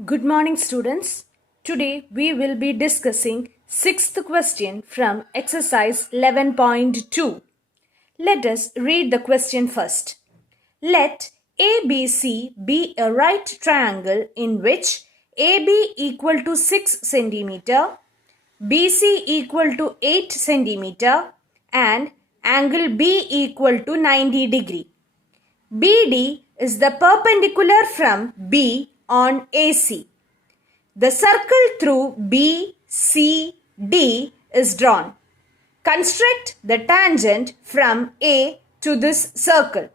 Good morning, students. Today we will be discussing sixth question from exercise 11.2. Let us read the question first. Let ABC be a right triangle in which AB equal to 6 centimeter, BC equal to 8 centimeter and angle B equal to 90 degree. BD is the perpendicular from B on AC. The circle through BCD is drawn. Construct the tangent from A to this circle.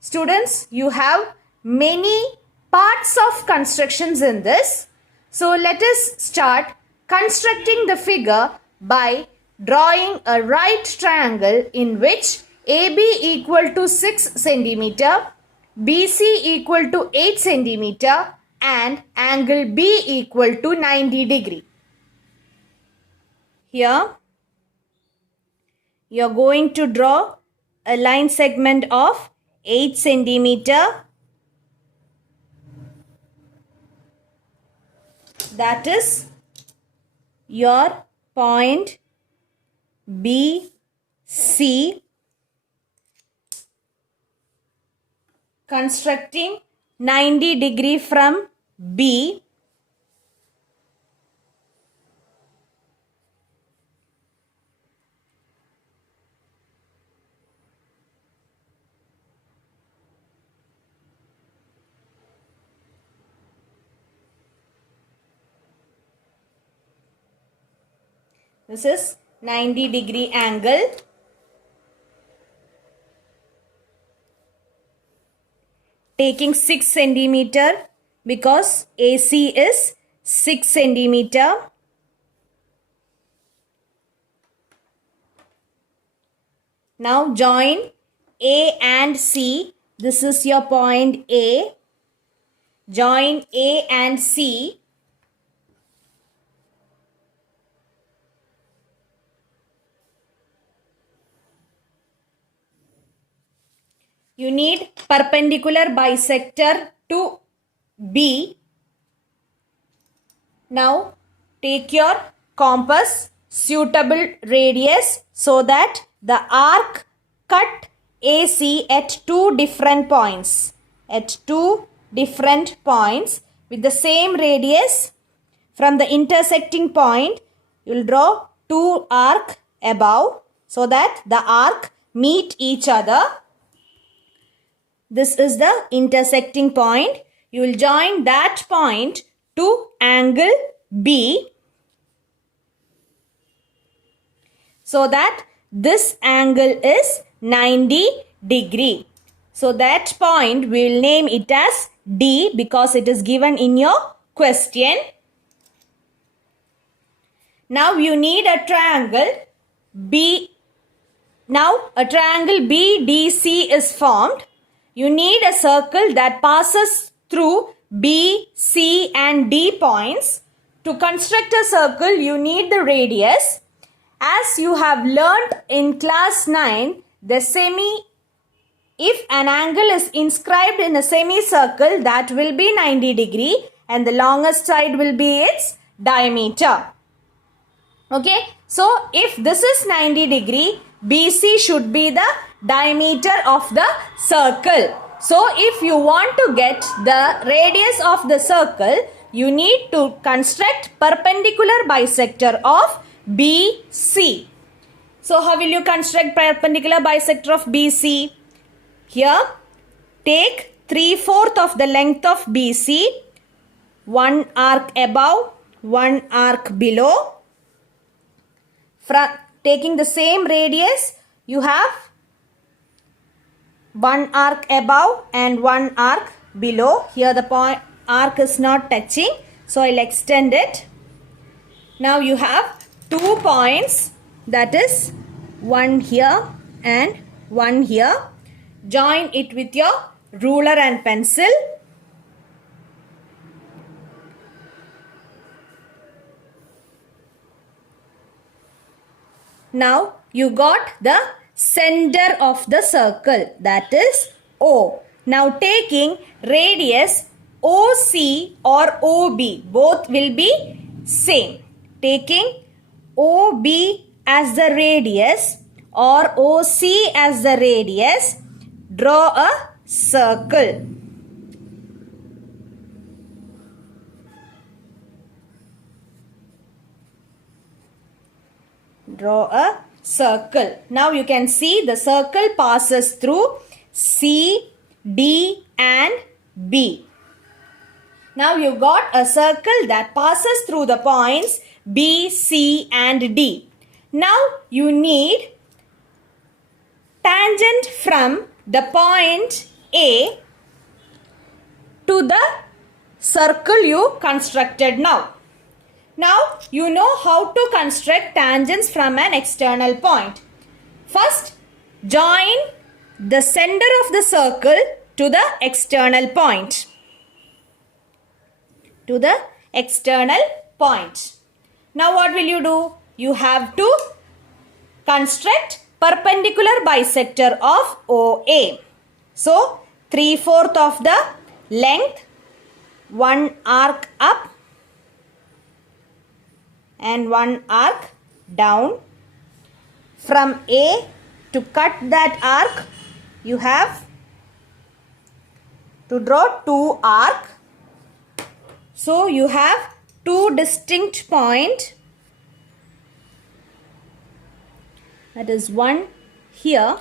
Students, you have many parts of constructions in this. So let us start constructing the figure by drawing a right triangle in which AB equal to 6 centimeter, BC equal to 8 centimeter and angle B equal to 90 degree. Here you are going to draw a line segment of 8 centimeter, that is your point BC, constructing 90 degree from B. This is 90 degree angle. Taking 6 centimeter because AC is 6 centimeter. Now join A and C. This is your point A. Join A and C. You need perpendicular bisector to B. Now take your compass, suitable radius so that the arc cut AC at two different points. At two different points with the same radius. From the intersecting point, you will draw two arcs above so that the arc meet each other. This is the intersecting point. You will join that point to angle B so that this angle is 90 degree. So that point we will name it as D because it is given in your question. Now you need a triangle B. Now a triangle BDC is formed. You need a circle that passes through B, C and D points. To construct a circle, you need the radius. As you have learnt in class 9, if an angle is inscribed in a semicircle, that will be 90 degree and the longest side will be its diameter. Okay, so if this is 90 degree, BC should be the diameter of the circle. So if you want to get the radius of the circle, you need to construct perpendicular bisector of BC. So how will you construct perpendicular bisector of BC? Here, take 3/4 of the length of BC, one arc above, one arc below. Taking the same radius, you have one arc above and one arc below. Here the point arc is not touching, so I'll extend it. Now you have 2 points, that is one here and one here. Join it with your ruler and pencil. Now you got the center of the circle, that is O. Now taking radius OC or OB, both will be same. Taking OB as the radius or OC as the radius, draw a circle. Draw a circle. Now you can see the circle passes through C, D and B. Now you got a circle that passes through the points B, C and D. Now you need tangent from the point A to the circle you constructed now. Now you know how to construct tangents from an external point. First, join the center of the circle to the external point. To the external point. Now what will you do? You have to construct perpendicular bisector of OA. So 3/4 of the length, one arc up and one arc down. From A to cut that arc, you have to draw two arcs. So you have two distinct points. That is one here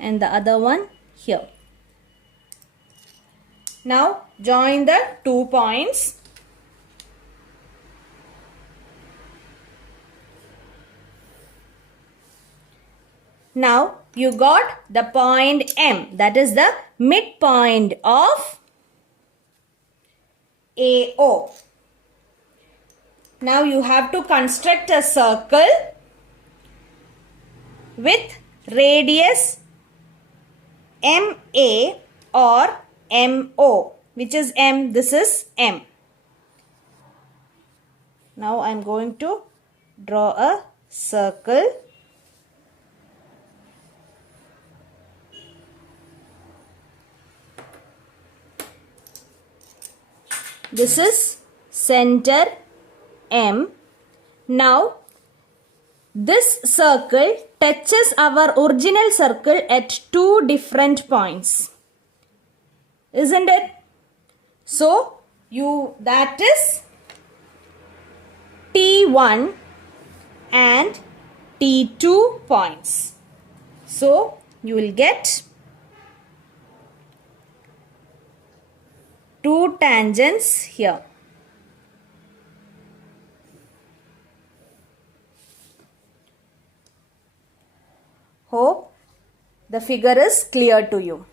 and the other one here. Now join the 2 points. Now you got the point M, that is the midpoint of AO. Now you have to construct a circle with radius MA or MO. Which is M? This is M. Now I am going to draw a circle. This is center M. Now this circle touches our original circle at two different points. Isn't it? So that is T1 and T2 points. So you will get two tangents here. Hope the figure is clear to you.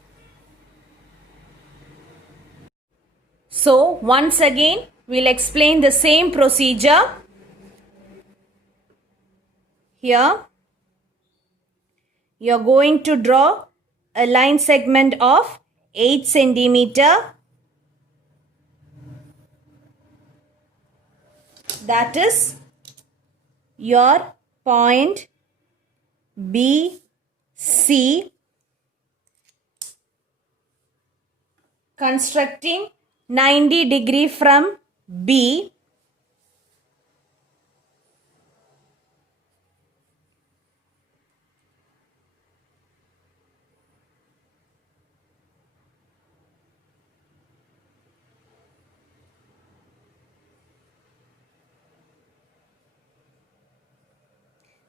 So once again we'll explain the same procedure. Here you are going to draw a line segment of 8 centimeter. That is your point B, C, constructing 90 degree from B.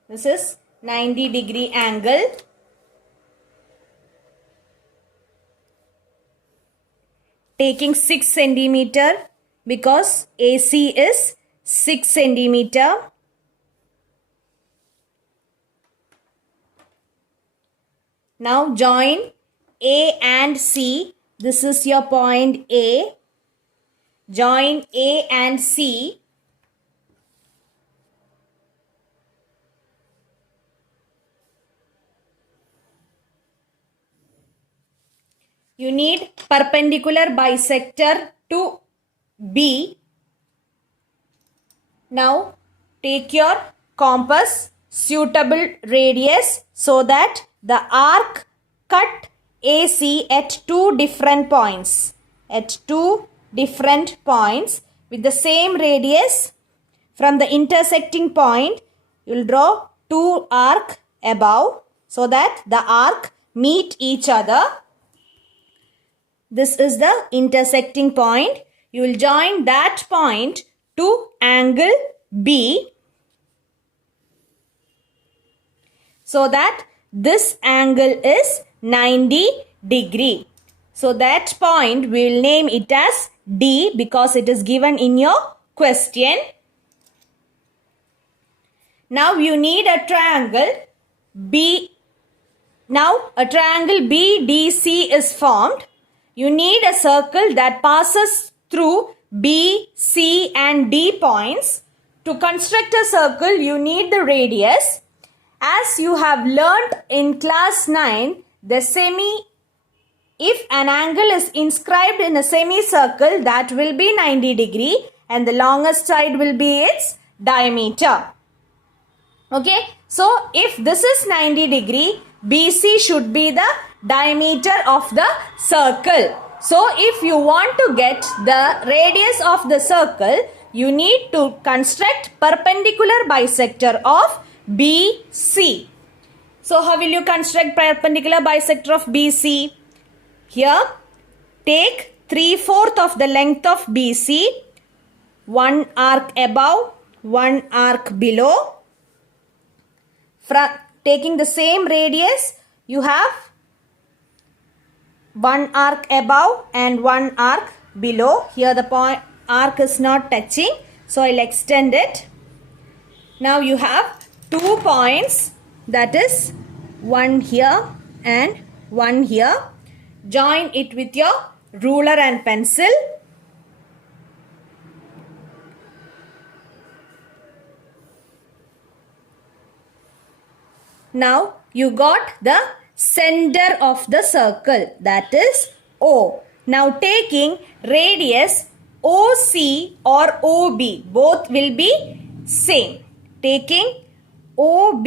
This is 90 degree angle. Taking 6 centimeter because AC is 6 centimeter. Now join A and C. This is your point A. Join A and C. You need perpendicular bisector to B. Now take your compass, suitable radius so that the arc cut AC at two different points. At two different points with the same radius. From the intersecting point, you will draw two arcs above so that the arc meet each other. This is the intersecting point. You will join that point to angle B so that this angle is 90 degree. So that point we will name it as D because it is given in your question. Now you need a triangle B. Now a triangle BDC is formed. You need a circle that passes through B, C and D points. To construct a circle, you need the radius. As you have learnt in class 9, if an angle is inscribed in a semicircle, that will be 90 degree and the longest side will be its diameter. Okay, so if this is 90 degree, BC should be the diameter of the circle. So if you want to get the radius of the circle, you need to construct perpendicular bisector of BC. So how will you construct perpendicular bisector of BC? Here, take 3/4 of the length of BC, one arc above, one arc below. From taking the same radius, you have one arc above and one arc below. Here the point arc is not touching, so I'll extend it. Now you have 2 points, that is one here and one here. Join it with your ruler and pencil. Now you got the center of the circle, that is O. Now taking radius OC or OB, both will be same. Taking OB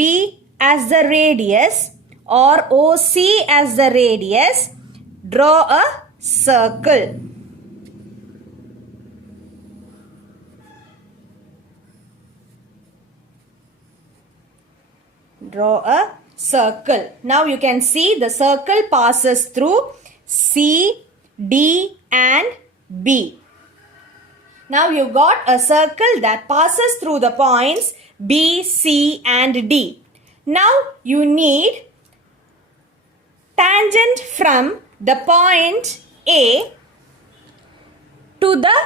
as the radius or OC as the radius, draw a circle. Draw a circle. Now you can see the circle passes through C, D and B. Now you got a circle that passes through the points B, C and D. Now you need tangent from the point A to the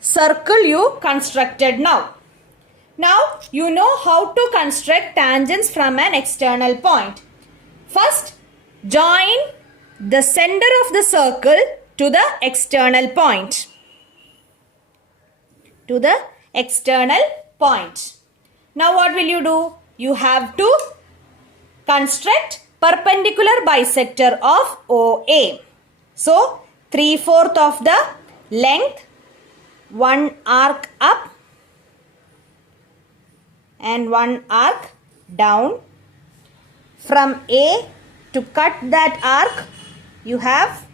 circle you constructed now. Now you know how to construct tangents from an external point. First, join the center of the circle to the external point. To the external point. Now what will you do? You have to construct perpendicular bisector of OA. So 3/4 of the length, one arc up and one arc down. From A to cut that arc, you have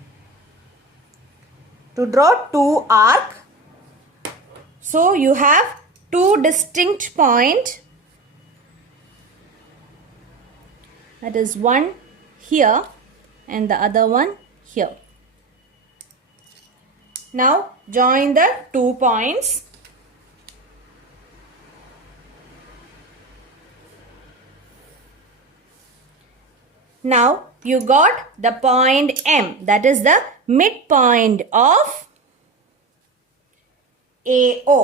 to draw 2 arcs. So you have 2 distinct points. That is one here and the other one here. Now join the 2 points. Now you got the point M, that is the midpoint of AO.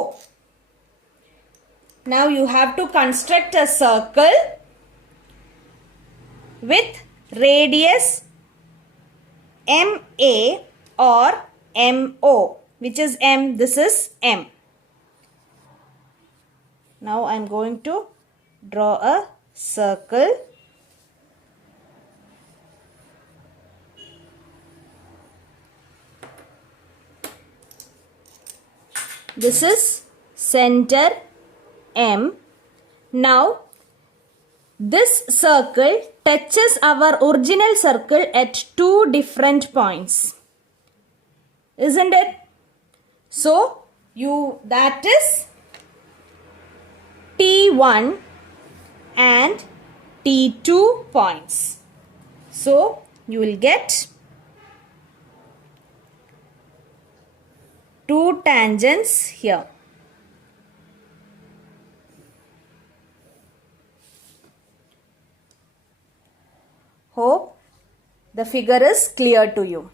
Now you have to construct a circle with radius MA or MO. Which is M? This is M. Now I am going to draw a circle. This is center M. Now this circle touches our original circle at 2 different points. Isn't it? So that is T1 and T2 points. So you will get two tangents here. Hope the figure is clear to you.